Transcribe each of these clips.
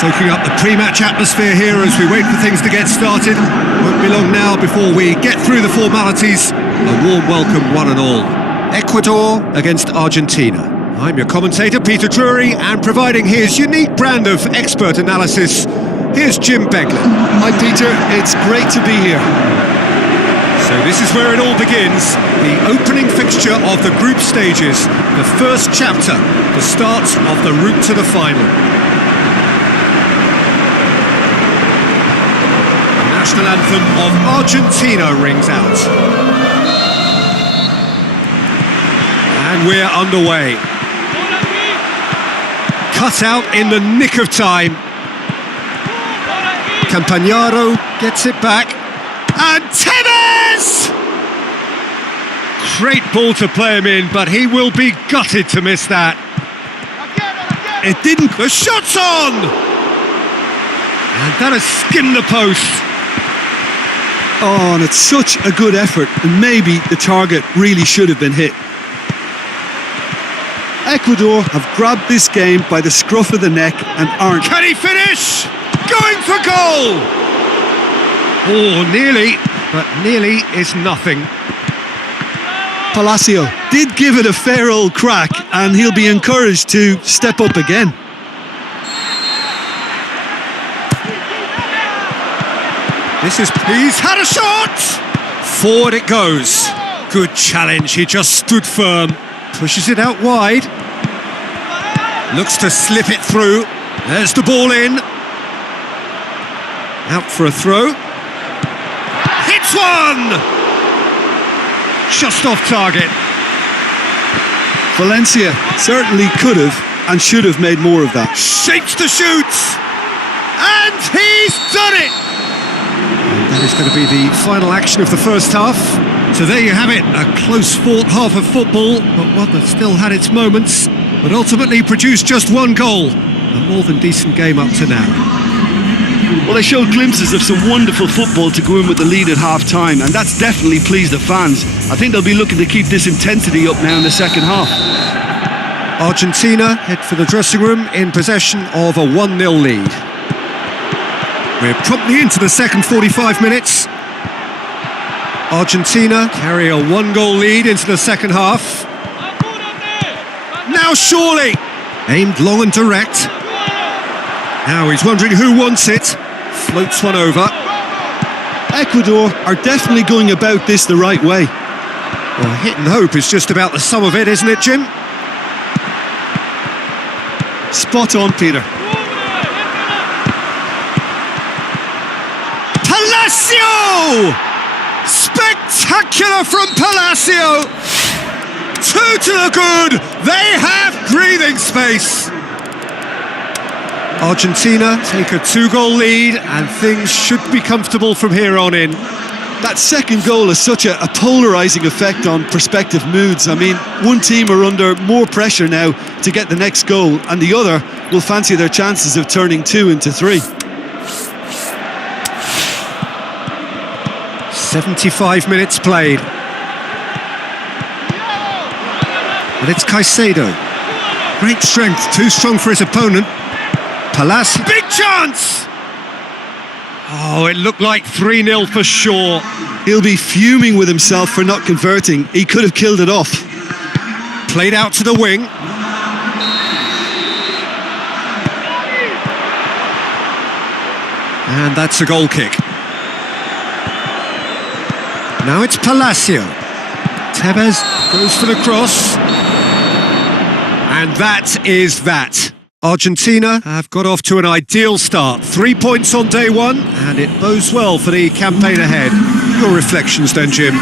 Soaking up the pre-match atmosphere here as we wait for things to get started. Won't be long now before we get through the formalities. A warm welcome, one and all. Ecuador against Argentina. I'm your commentator, Peter Drury, and providing his unique brand of expert analysis, here's Jim Beglin. Hi Peter, it's great to be here. So this is where it all begins, the opening fixture of the group stages, the first chapter, the start of the route to the final. The national anthem of Argentina rings out. And we're underway. Cut out in the nick of time. Campagnaro gets it back. And Tevez! Great ball to play him in, but he will be gutted to miss that. It didn't. The shot's on! And that has skimmed the post. Oh, and it's such a good effort, and maybe the target really should have been hit. Ecuador have grabbed this game by the scruff of the neck and aren't. Can he finish? Going for goal! Oh, nearly, but nearly is nothing. Palacio did give it a fair old crack, and he'll be encouraged to step up again. He's had a shot! Forward it goes. Good challenge, he just stood firm. Pushes it out wide. Looks to slip it through. There's the ball in. Out for a throw. Hits one! Just off target. Valencia certainly could have and should have made more of that. Shapes to shoot! And he's done it! And that is going to be the final action of the first half. So there you have it, a close-fought half of football, but one that still had its moments, but ultimately produced just one goal. A more than decent game up to now. Well, they showed glimpses of some wonderful football to go in with the lead at half-time, and that's definitely pleased the fans. I think they'll be looking to keep this intensity up now in the second half. Argentina head for the dressing room in possession of a 1-0 lead. We're promptly into the second 45 minutes. Argentina carry a 1-goal lead into the second half. Now surely! Aimed long and direct. Now he's wondering who wants it. Floats one over. Ecuador are definitely going about this the right way. Well, hit and hope is just about the sum of it, isn't it, Jim? Spot on, Peter. Palacio! Spectacular from Palacio! Two to the good! They have breathing space! Argentina take a 2-goal lead and things should be comfortable from here on in. That second goal has such a polarising effect on prospective moods. I mean, one team are under more pressure now to get the next goal, and the other will fancy their chances of turning 2 into 3. 75 minutes played. And it's Caicedo. Great strength, too strong for his opponent. Palacio. Big chance! Oh, it looked like 3-0 for sure. He'll be fuming with himself for not converting. He could have killed it off. Played out to the wing. And that's a goal kick. Now it's Palacio. Tevez goes for the cross. And that is that. Argentina have got off to an ideal start. 3 points on day one, and it bodes well for the campaign ahead. Your reflections then, Jim?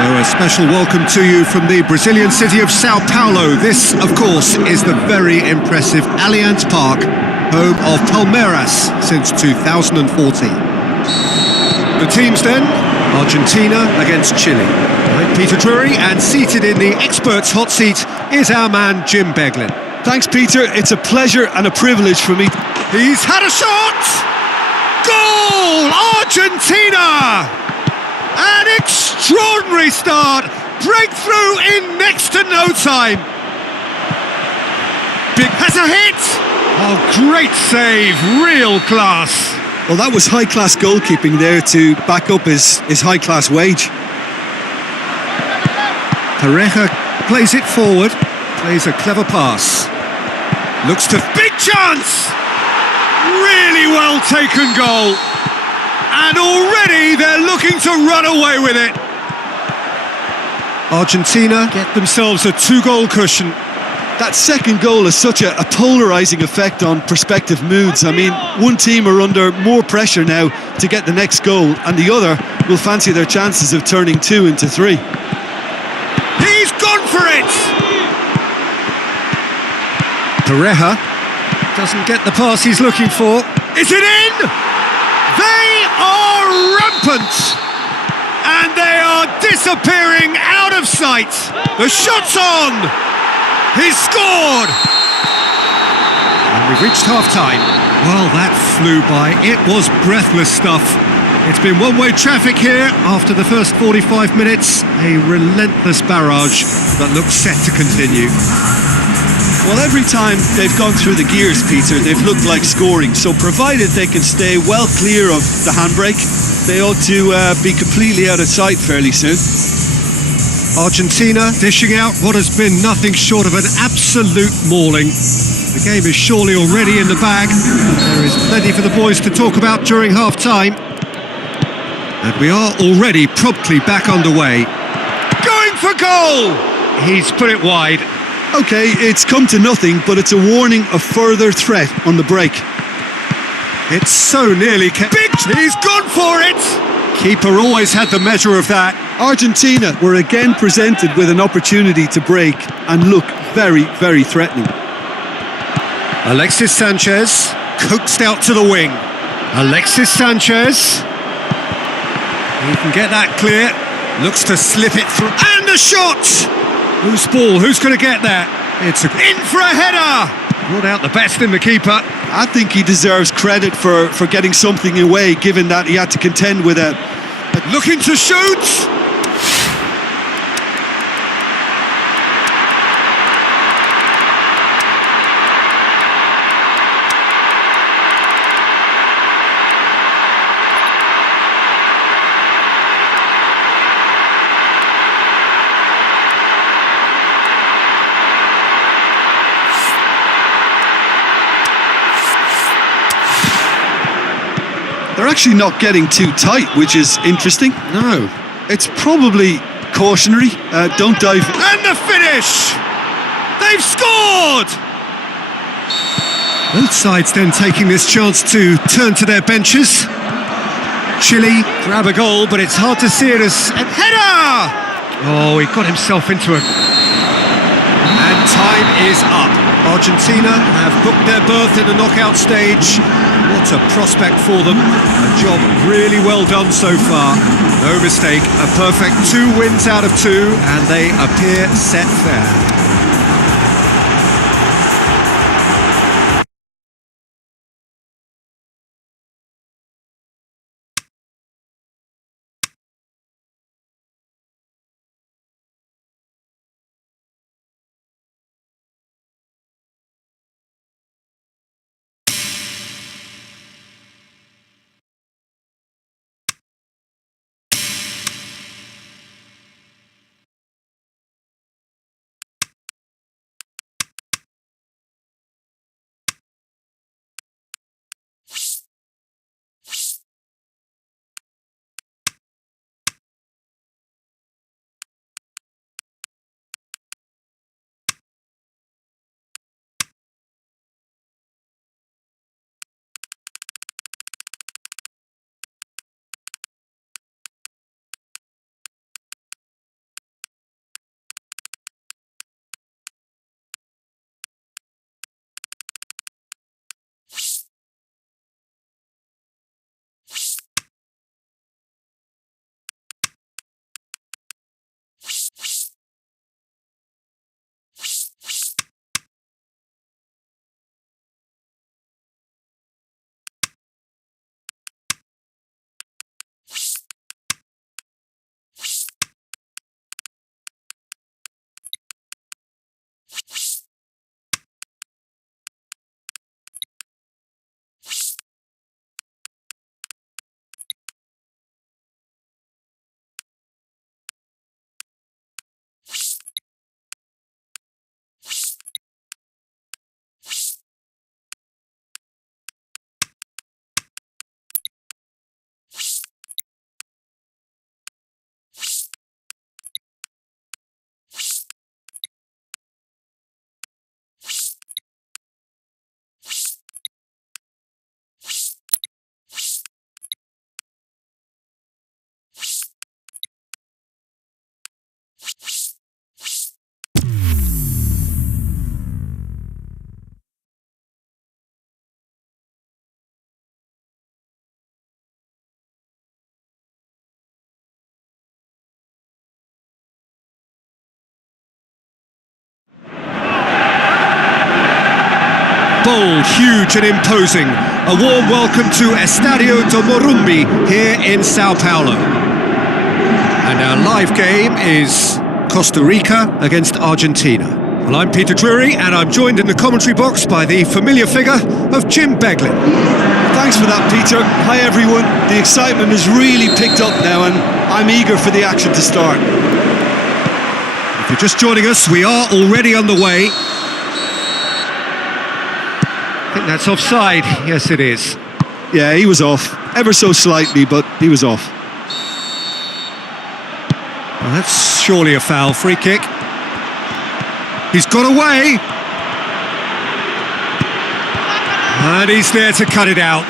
So a special welcome to you from the Brazilian city of Sao Paulo. This, of course, is the very impressive Allianz Park, home of Palmeiras since 2014. The teams then, Argentina against Chile. I'm Peter Drury, and seated in the experts' hot seat is our man Jim Beglin. Thanks, Peter. It's a pleasure and a privilege for me. He's had a shot! Goal! Argentina! An extraordinary start! Breakthrough in next to no time! Big has a hit! Oh, great save! Real class! Well, that was high-class goalkeeping there to back up his high-class wage. Pareja plays it forward, plays a clever pass. Looks to... Big chance! Really well taken goal. And already they're looking to run away with it. Argentina get themselves a two-goal cushion. That second goal has such a polarising effect on prospective moods. I mean, one team are under more pressure now to get the next goal, and the other will fancy their chances of turning 2 into 3. He's gone for it! Pareja doesn't get the pass he's looking for. Is it in? They are rampant! And they are disappearing out of sight. The shot's on! He's scored! And we've reached half-time. Well, that flew by. It was breathless stuff. It's been one-way traffic here after the first 45 minutes. A relentless barrage that looks set to continue. Well, every time they've gone through the gears, Peter, they've looked like scoring. So provided they can stay well clear of the handbrake, they ought to be completely out of sight fairly soon. Argentina dishing out what has been nothing short of an absolute mauling. The game is surely already in the bag. There is plenty for the boys to talk about during half-time. And we are already promptly back underway. Going for goal! He's put it wide. OK, it's come to nothing, but it's a warning of further threat on the break. It's so nearly kept. Big! He's gone for it! Keeper always had the measure of that. Argentina were again presented with an opportunity to break and look very, very threatening. Alexis Sanchez coaxed out to the wing. Alexis Sanchez. He can get that clear. Looks to slip it through. And the shot! Whose ball? Who's going to get that? It's in for a header! Brought out the best in the keeper. I think he deserves credit for getting something away, given that he had to contend with a... Looking to shoot! They're actually not getting too tight, which is interesting. No. It's probably cautionary. Don't dive. And the finish! They've scored! Both sides then taking this chance to turn to their benches. Chile grab a goal, but it's hard to see it as a header! Oh, he got himself into a... And time is up. Argentina have booked their berth in the knockout stage. What a prospect for them. A job really well done so far. No mistake, a perfect 2 wins out of 2, and they appear set fair. Bold, huge and imposing. A warm welcome to Estadio do Morumbi here in Sao Paulo. And our live game is Costa Rica against Argentina. Well, I'm Peter Drury, and I'm joined in the commentary box by the familiar figure of Jim Beglin. Thanks for that, Peter. Hi, everyone. The excitement has really picked up now, and I'm eager for the action to start. If you're just joining us, we are already underway. I think that's offside. Yes, it is. Yeah, he was off. Ever so slightly, but he was off. Well, that's surely a foul. Free kick. He's got away. And he's there to cut it out.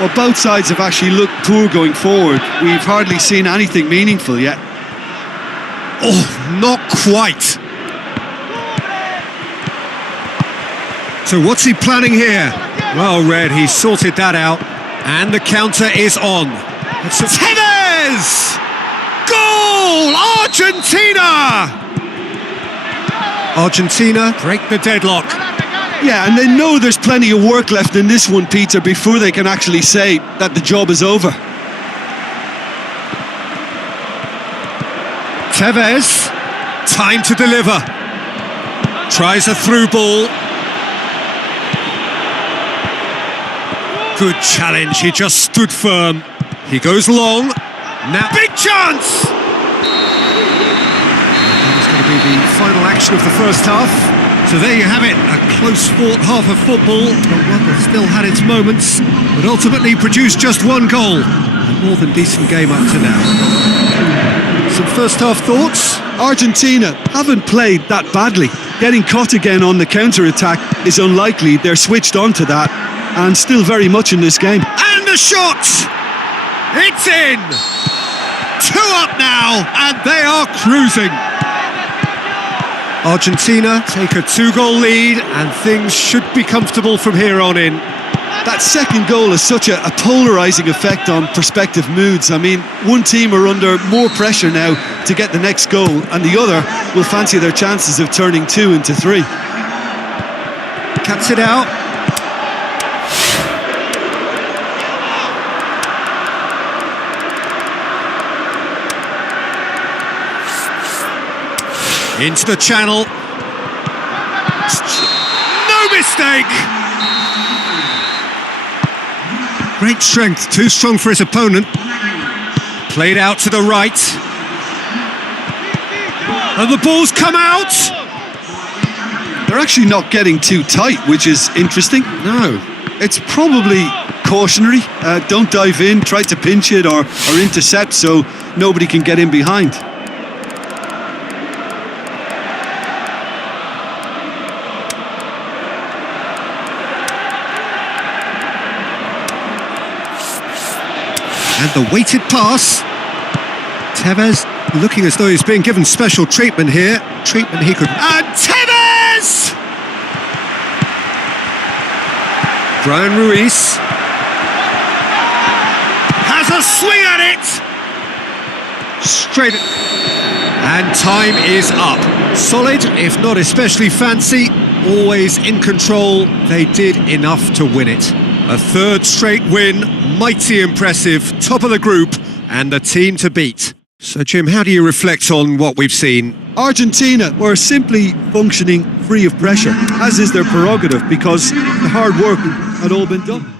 Well, both sides have actually looked poor going forward. We've hardly seen anything meaningful yet. Oh, not quite. So what's he planning here? Well read, he sorted that out. And the counter is on. It's Tevez! Goal! Argentina! Argentina break the deadlock. Yeah, and they know there's plenty of work left in this one, Peter, before they can actually say that the job is over. Tevez, time to deliver. Tries a through ball. Good challenge, he just stood firm. He goes long. Now, big chance! That is going to be the final action of the first half. So there you have it, a close-fought half of football, but one that still had its moments, but ultimately produced just one goal. A more than decent game up to now. Some first-half thoughts? Argentina haven't played that badly. Getting caught again on the counter-attack is unlikely. They're switched on to that, and still very much in this game. And the shot! It's in! 2 up now, and they are cruising. Argentina take a 2-goal lead, and things should be comfortable from here on in. That second goal has such a polarising effect on prospective moods. I mean, one team are under more pressure now to get the next goal, and the other will fancy their chances of turning 2 into 3. Cuts it out. Into the channel. No mistake! Great strength, too strong for his opponent. Played out to the right. And the ball's come out! They're actually not getting too tight, which is interesting. No. It's probably cautionary. Don't dive in, try to pinch it or intercept so nobody can get in behind. And the weighted pass. Tevez looking as though he's being given special treatment here. Treatment he could... And Tevez! Brian Ruiz has a swing at it! Straight... And time is up. Solid, if not especially fancy. Always in control. They did enough to win it. A third straight win, mighty impressive, top of the group, and the team to beat. So, Jim, how do you reflect on what we've seen? Argentina were simply functioning free of pressure, as is their prerogative, because the hard work had all been done.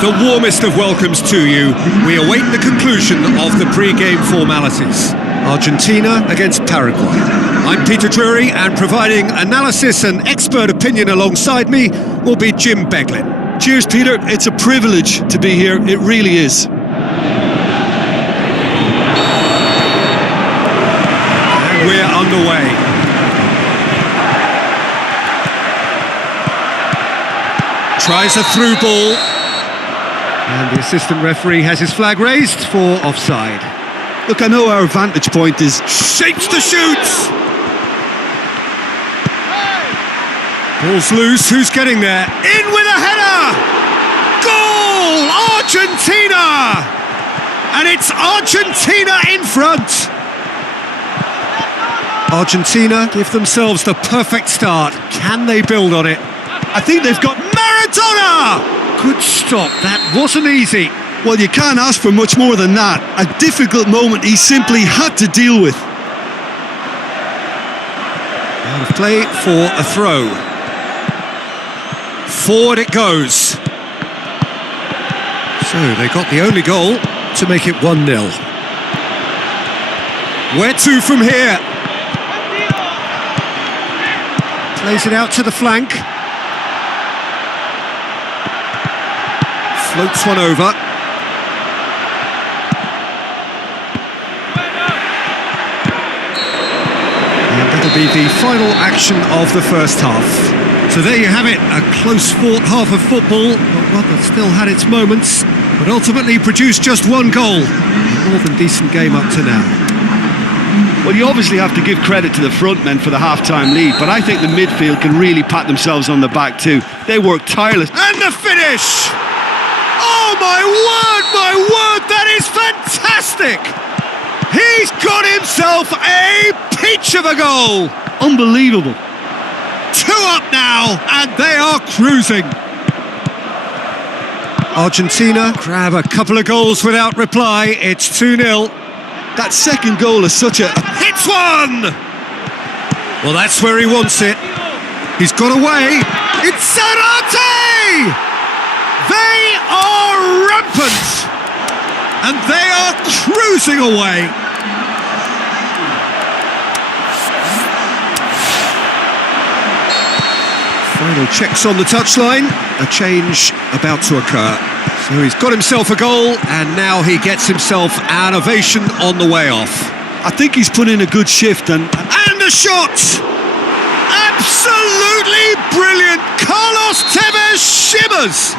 the warmest of welcomes to you. We await the conclusion of the pre-game formalities. Argentina against Paraguay. I'm Peter Drury, and providing analysis and expert opinion alongside me will be Jim Beglin. Cheers, Peter. It's a privilege to be here. It really is. And we're underway. Tries a through ball. And the assistant referee has his flag raised for offside. Look, I know our vantage point is... Shapes to shoot! Ball's loose, who's getting there? In with a header! Goal! Argentina! And it's Argentina in front! Argentina give themselves the perfect start. Can they build on it? I think they've got Maradona! Good stop, that wasn't easy. Well, you can't ask for much more than that. A difficult moment he simply had to deal with. Out of play for a throw. Forward it goes. So they got the only goal to make it 1-0. Where to from here? Plays it out to the flank. Floats one over. And that'll be the final action of the first half. So there you have it, a close-fought half of football, but one that still had its moments, but ultimately produced just one goal. A more than decent game up to now. Well, you obviously have to give credit to the front men for the half-time lead, but I think the midfield can really pat themselves on the back too. They work tireless. And the finish! Oh my word, that is fantastic! He's got himself a peach of a goal! Unbelievable. 2 up now, and they are cruising. Argentina grab a couple of goals without reply. It's 2-0. That second goal is such a... Hits one! Well, that's where he wants it. He's got away. It's Zarate! They are rampant! And they are cruising away. Final checks on the touchline. A change about to occur. So he's got himself a goal, and now he gets himself an ovation on the way off. I think he's put in a good shift and a shot! Absolutely brilliant! Carlos Tevez shimmers!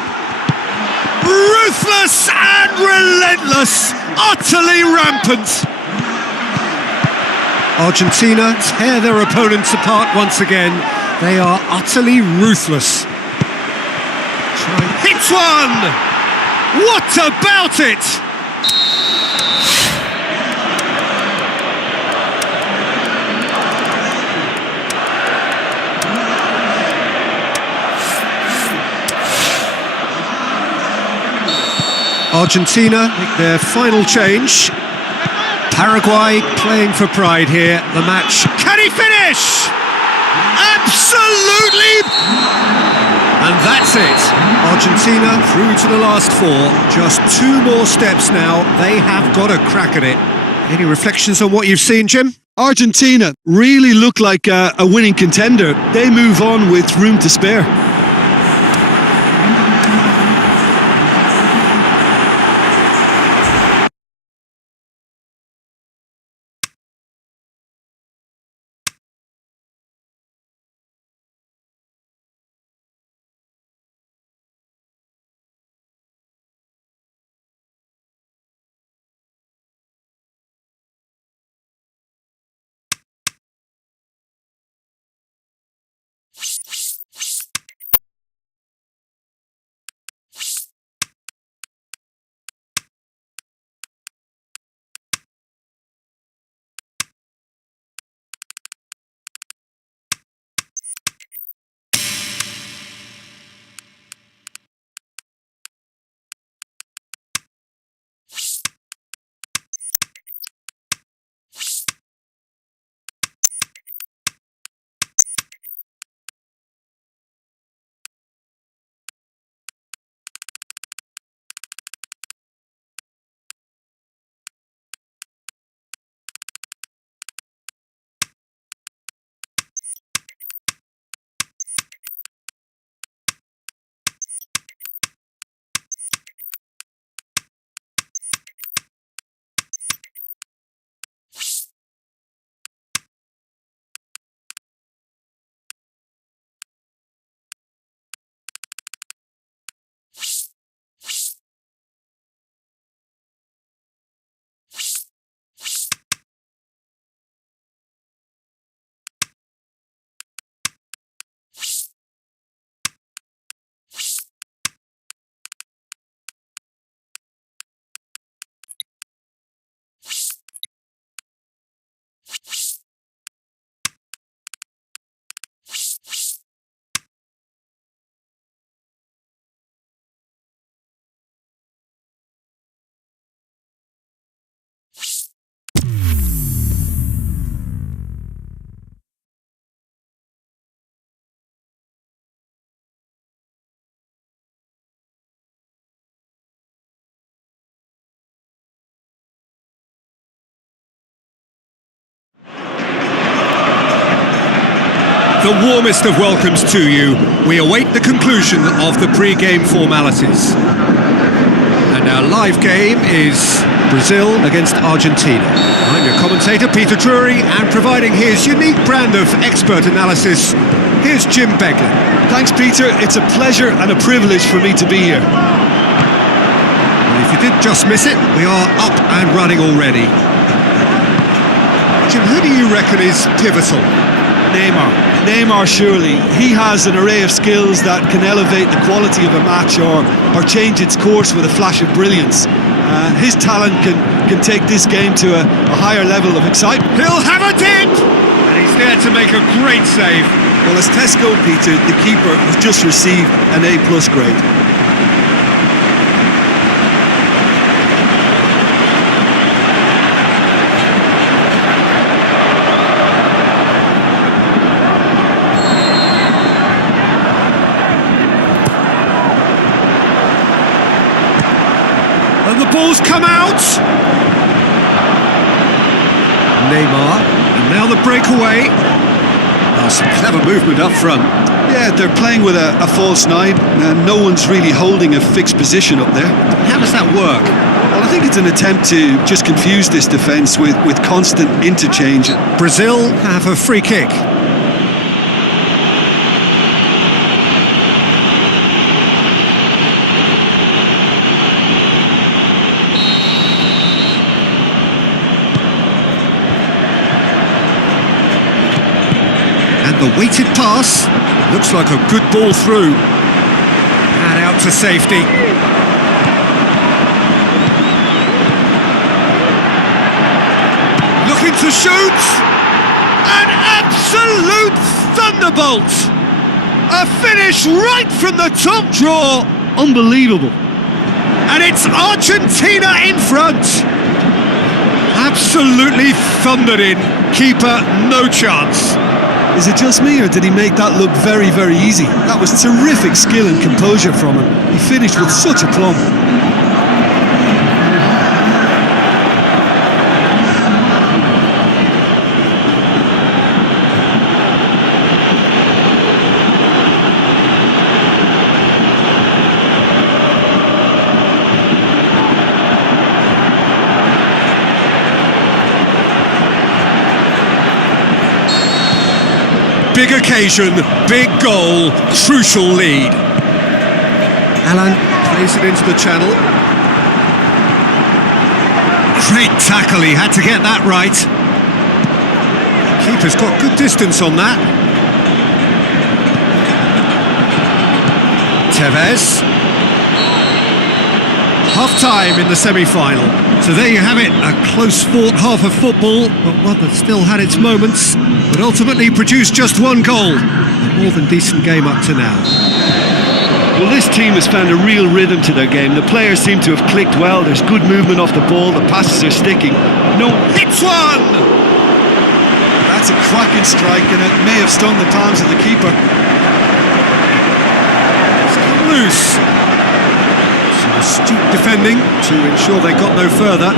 Ruthless and relentless! Utterly rampant! Argentina tear their opponents apart once again. They are utterly ruthless. Hits one! What about it? Argentina make their final change. Paraguay playing for pride here. The match. Can he finish? Absolutely! And that's it. Argentina through to the last 4. Just 2 more steps now. They have got a crack at it. Any reflections on what you've seen, Jim? Argentina really look like a winning contender. They move on with room to spare. The warmest of welcomes to you. We await the conclusion of the pre-game formalities. And our live game is Brazil against Argentina. I'm your commentator, Peter Drury, and providing his unique brand of expert analysis, here's Jim Beglin. Thanks, Peter. It's a pleasure and a privilege for me to be here. Well, if you did just miss it, we are up and running already. Jim, who do you reckon is pivotal? Neymar, surely. He has an array of skills that can elevate the quality of a match or change its course with a flash of brilliance. His talent can take this game to a higher level of excitement. He'll have it in! And he's there to make a great save. Well, as Tesco, Peter, the keeper has just received an A+ grade. And the ball's come out. Neymar, and now the breakaway. Oh, some clever movement up front. Yeah, they're playing with a false nine, and no one's really holding a fixed position up there. How does that work? Well, I think it's an attempt to just confuse this defence with constant interchange. Brazil have a free kick. The weighted pass, looks like a good ball through, and out to safety. Looking to shoot, an absolute thunderbolt, a finish right from the top draw. Unbelievable. And it's Argentina in front. Absolutely thundered in, keeper no chance. Is it just me, or did he make that look very, very easy? That was terrific skill and composure from him. He finished with such aplomb. Big occasion, big goal, crucial lead. Alan plays it into the channel. Great tackle, he had to get that right. Keeper's got good distance on that. Tevez. Half-time in the semi-final. So there you have it, a close-fought half of football, but one that still had its moments, but ultimately produced just one goal. A more than decent game up to now. Well, this team has found a real rhythm to their game. The players seem to have clicked well. There's good movement off the ball. The passes are sticking. No, Hits one! that's a cracking strike, and it may have stung the palms of the keeper. It's come loose. Some astute defending to ensure they got no further.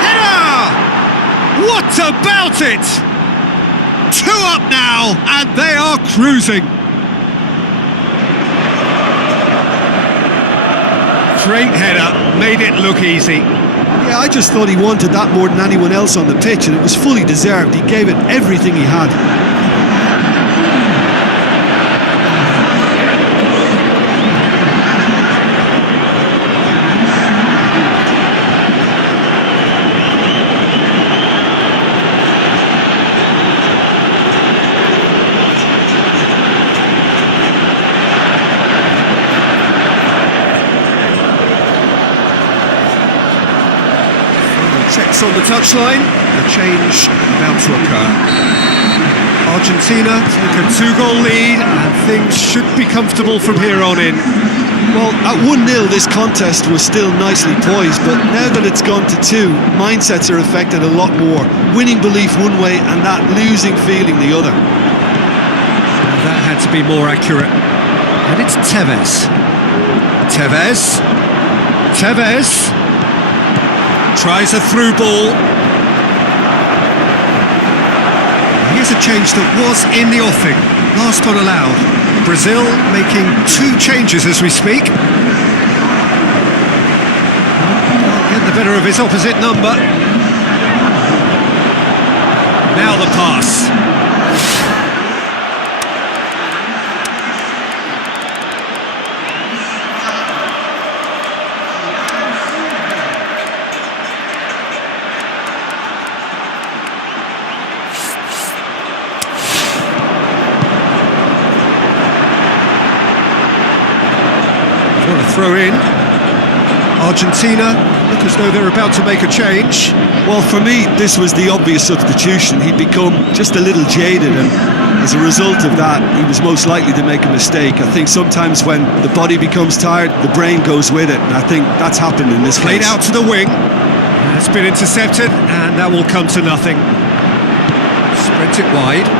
Header! What about it? 2 up now, and they are cruising. Great header, made it look easy. Yeah, I just thought he wanted that more than anyone else on the pitch, and it was fully deserved. He gave it everything he had. Checks on the touchline, the change about to occur. Argentina take a 2-goal lead, and things should be comfortable from here on in. Well, at 1-0 this contest was still nicely poised, but now that it's gone to 2, mindsets are affected a lot more. Winning belief one way and that losing feeling the other. That had to be more accurate. And it's Tevez. Tevez tries a through ball. He here's a change that was in the offing, last one allowed. Brazil making 2 changes as we speak. Get the better of his opposite number. Now the pass. Want to throw in. Argentina look as though they're about to make a change. Well, for me, this was the obvious substitution. He'd become just a little jaded, and as a result of that, he was most likely to make a mistake. I think sometimes when the body becomes tired, the brain goes with it, and I think that's happened in this case. Played out to the wing. It's been intercepted, and that will come to nothing. Spreads it wide.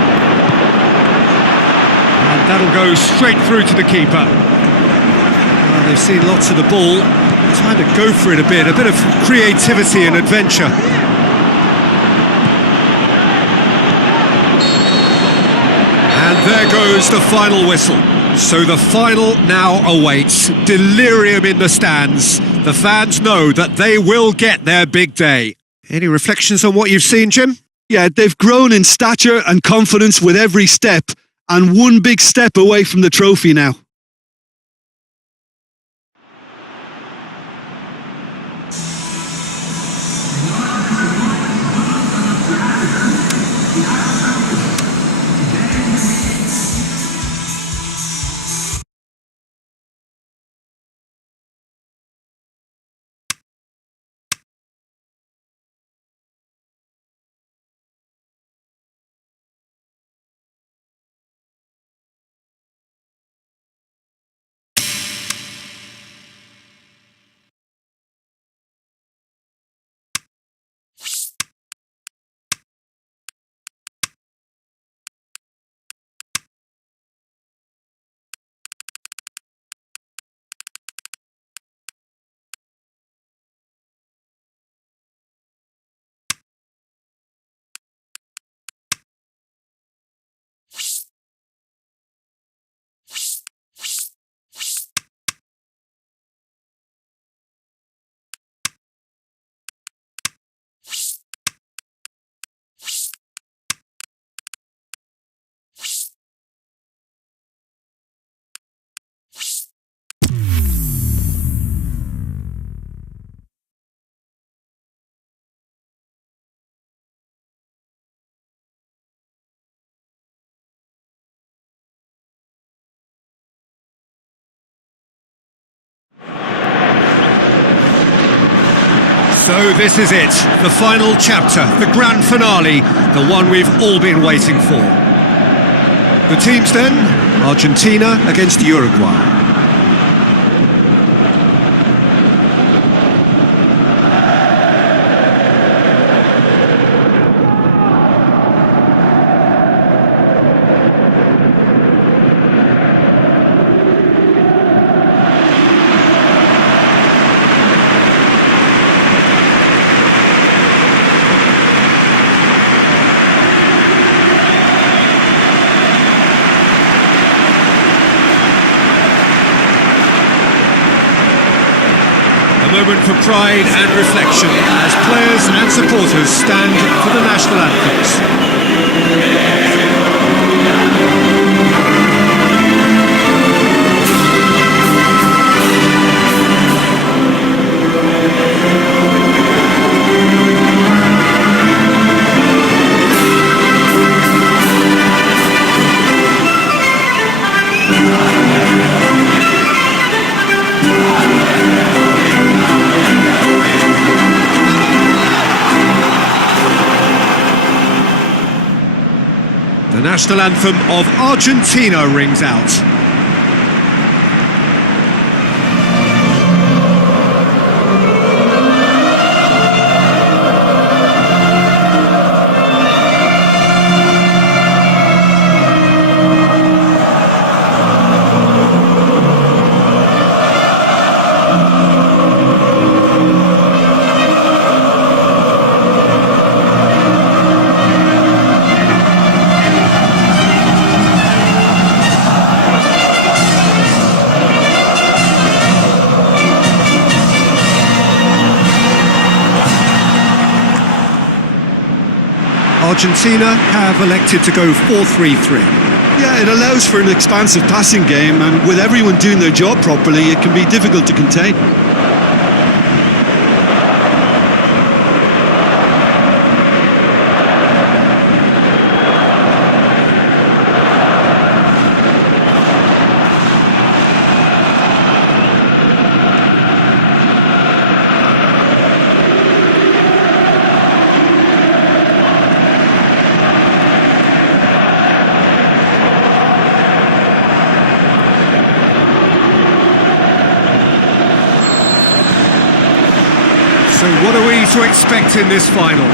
And that'll go straight through to the keeper. Well, they've seen lots of the ball. Time to go for it a bit of creativity and adventure. And there goes the final whistle. So the final now awaits. Delirium in the stands. The fans know that they will get their big day. Any reflections on what you've seen, Jim? Yeah, they've grown in stature and confidence with every step, and one big step away from the trophy now. So this is it, the final chapter, the grand finale, the one we've all been waiting for. The teams then, Argentina against Uruguay. A moment for pride and reflection as players and supporters stand for the national anthems. The national anthem of Argentina rings out. Argentina have elected to go 4-3-3. Yeah, it allows for an expansive passing game, and with everyone doing their job properly, it can be difficult to contain. So what are we to expect in this final?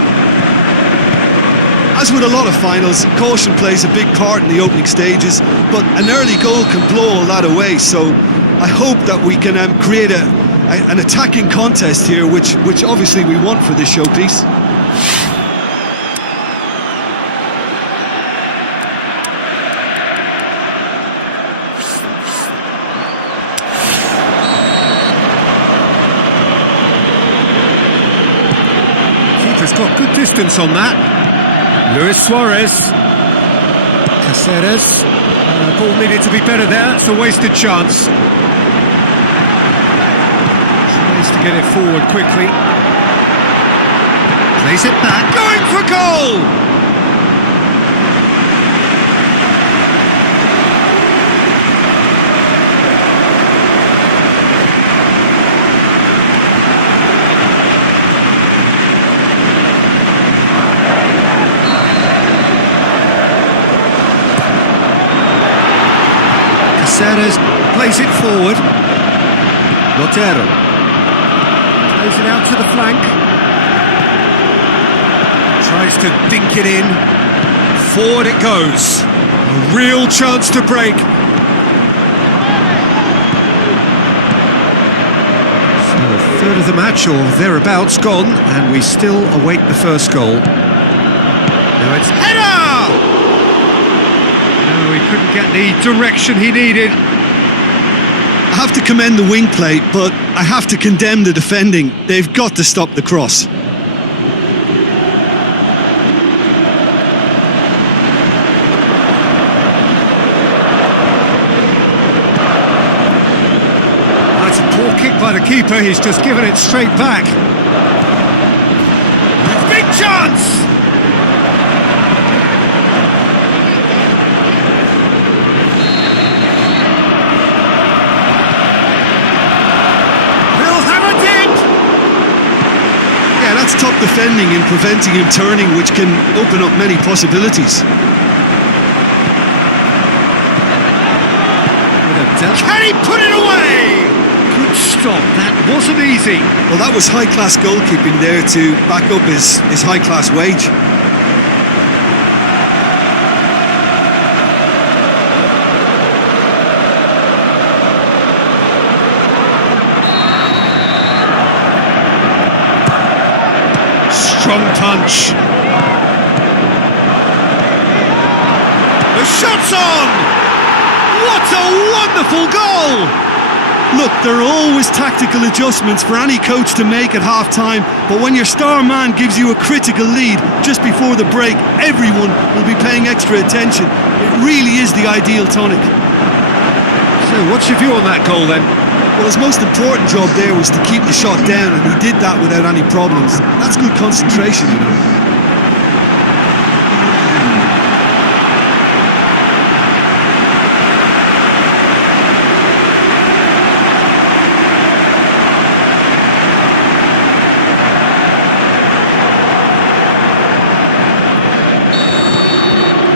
As with a lot of finals, caution plays a big part in the opening stages, but an early goal can blow all that away. So I hope that we can create an attacking contest here, which obviously we want for this showpiece. Keeper's got good distance on that. Luis Suarez. Caceres. Ball needed to be better there. It's a wasted chance. Tries to get it forward quickly. Plays it back. Going for goal! Caceres plays it forward. Lotero plays it out to the flank. Tries to dink it in. Forward it goes. A real chance to break. So a third of the match or thereabouts gone, and we still await the first goal. Now it's header! No, he couldn't get the direction he needed. I have to commend the wing play, but I have to condemn the defending. They've got to stop the cross. That's a poor kick by the keeper. He's just given it straight back. Big chance! That's top defending and preventing him turning, which can open up many possibilities. Can he put it away? Good stop, that wasn't easy. Well, that was high-class goalkeeping there to back up his high-class wage. Strong punch. The shot's on! What a wonderful goal! Look, there are always tactical adjustments for any coach to make at half-time, but when your star man gives you a critical lead just before the break, everyone will be paying extra attention. It really is the ideal tonic. So what's your view on that goal then? Well, his most important job there was to keep the shot down, and he did that without any problems. That's good concentration, you know.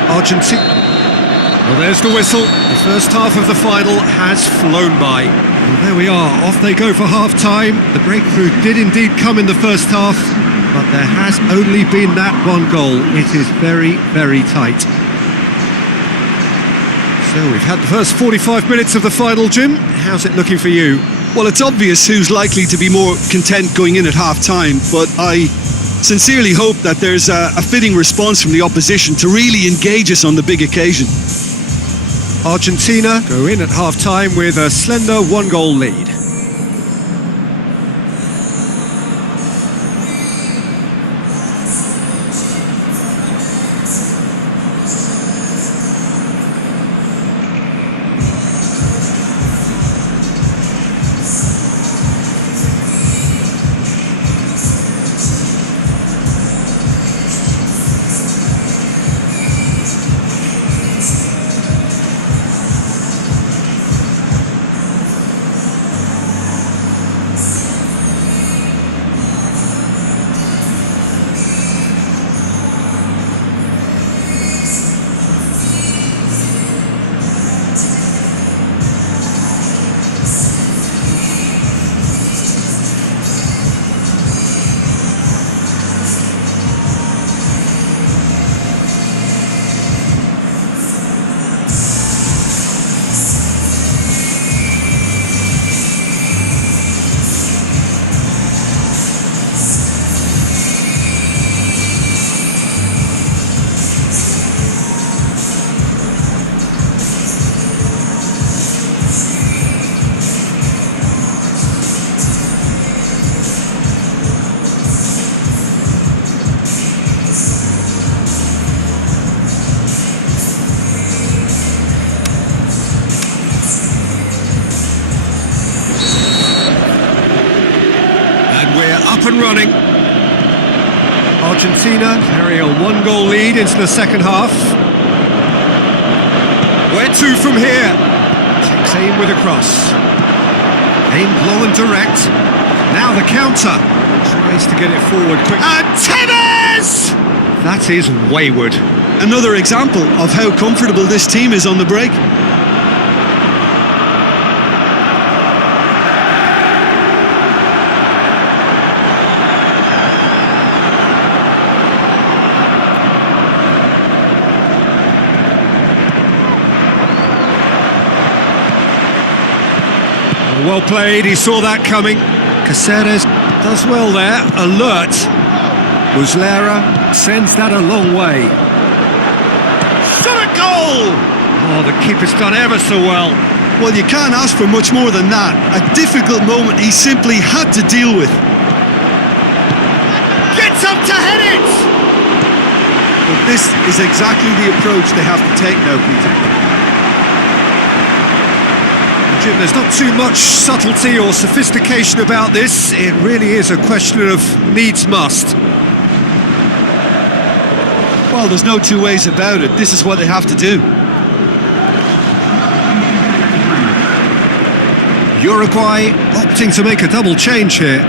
Argentina. Well, there's the whistle. The first half of the final has flown by. Well, there we are, off they go for half-time. The breakthrough did indeed come in the first half, but there has only been that one goal. It is very, very tight. So we've had the first 45 minutes of the final, Jim. How's it looking for you? Well, it's obvious who's likely to be more content going in at half-time, but I sincerely hope that there's a fitting response from the opposition to really engage us on the big occasion. Argentina go in at half-time with a slender one-goal lead. up and running. Argentina carry a one-goal lead into the second half. Where to from here? Takes aim with a cross. Aimed long and direct. Now the counter. Tries to get it forward quick. And Tevez! That is wayward. Another example of how comfortable this team is on the break. Well played, he saw that coming. Caceres does well there, alert. Muslera sends that a long way. Shot a goal! Oh, the keeper's done ever so well. Well, you can't ask for much more than that. A difficult moment he simply had to deal with. Gets up to head it! But this is exactly the approach they have to take now, Peter. Jim, there's not too much subtlety or sophistication about this. It really is a question of needs must. Well, there's no two ways about it. This is what they have to do. Uruguay opting to make a double change here.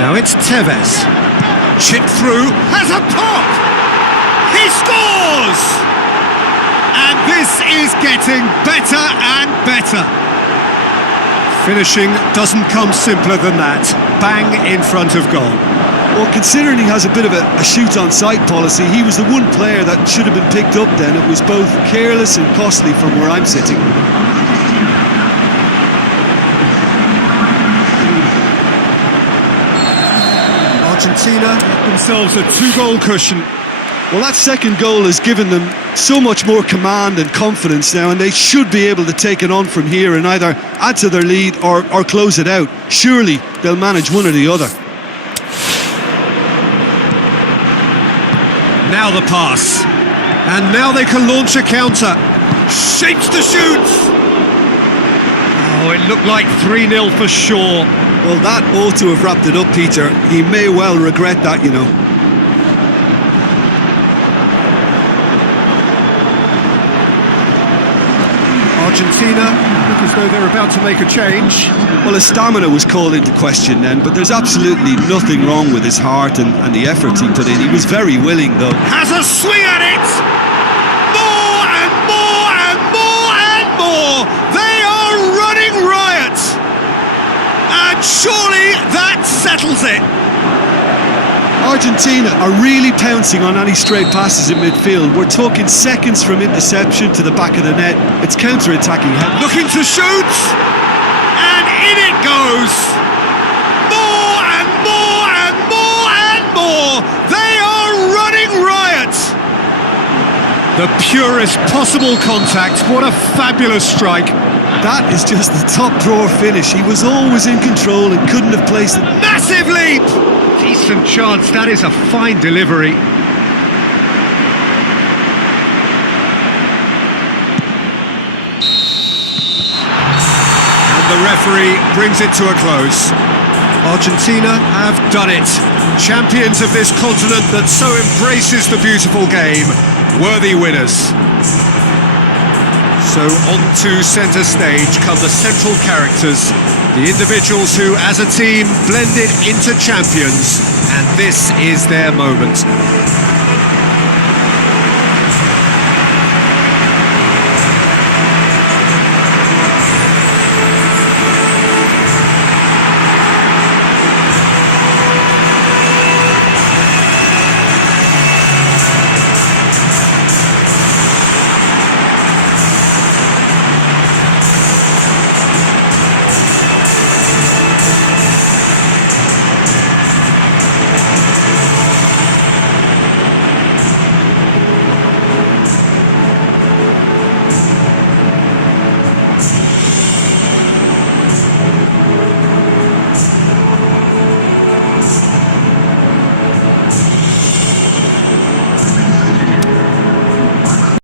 Now it's Tevez. Chipped through, has a pop! He scores! And this is getting better and better. Finishing doesn't come simpler than that. Bang in front of goal. Well, considering he has a bit of a shoot-on-sight policy, he was the one player that should have been picked up then. It was both careless and costly from where I'm sitting. Argentina themselves a two-goal cushion. Well, that second goal has given them so much more command and confidence now, and they should be able to take it on from here and either add to their lead or close it out. Surely they'll manage one or the other. Now the pass. And now they can launch a counter. Shapes to shoot! Oh, it looked like 3-0 for sure. Well, that ought to have wrapped it up, Peter. He may well regret that, you know. Argentina look as though they're about to make a change. Well, his stamina was called into question then, but there's absolutely nothing wrong with his heart and the efforts he put in. He was very willing, though. Has a swing at it! More and more and more and more! They are running riot! And surely that settles it! Argentina are really pouncing on any stray passes in midfield. We're talking seconds from interception to the back of the net. It's counter-attacking. Looking to shoot! And in it goes! More and more and more and more! They are running riot! The purest possible contact. What a fabulous strike. That is just the top drawer finish. He was always in control and couldn't have placed it. Massive leap! Decent chance, that is a fine delivery. And the referee brings it to a close. Argentina have done it. Champions of this continent that so embraces the beautiful game. Worthy winners. So on to centre stage come the central characters, the individuals who, as a team, blended into champions, and this is their moment.